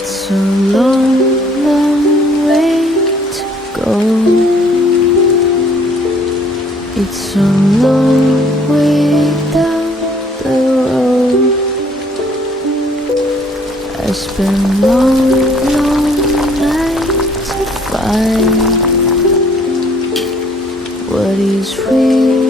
It's a long, long way to go. It's a long way down the road. I spent long, long nights to find what is real.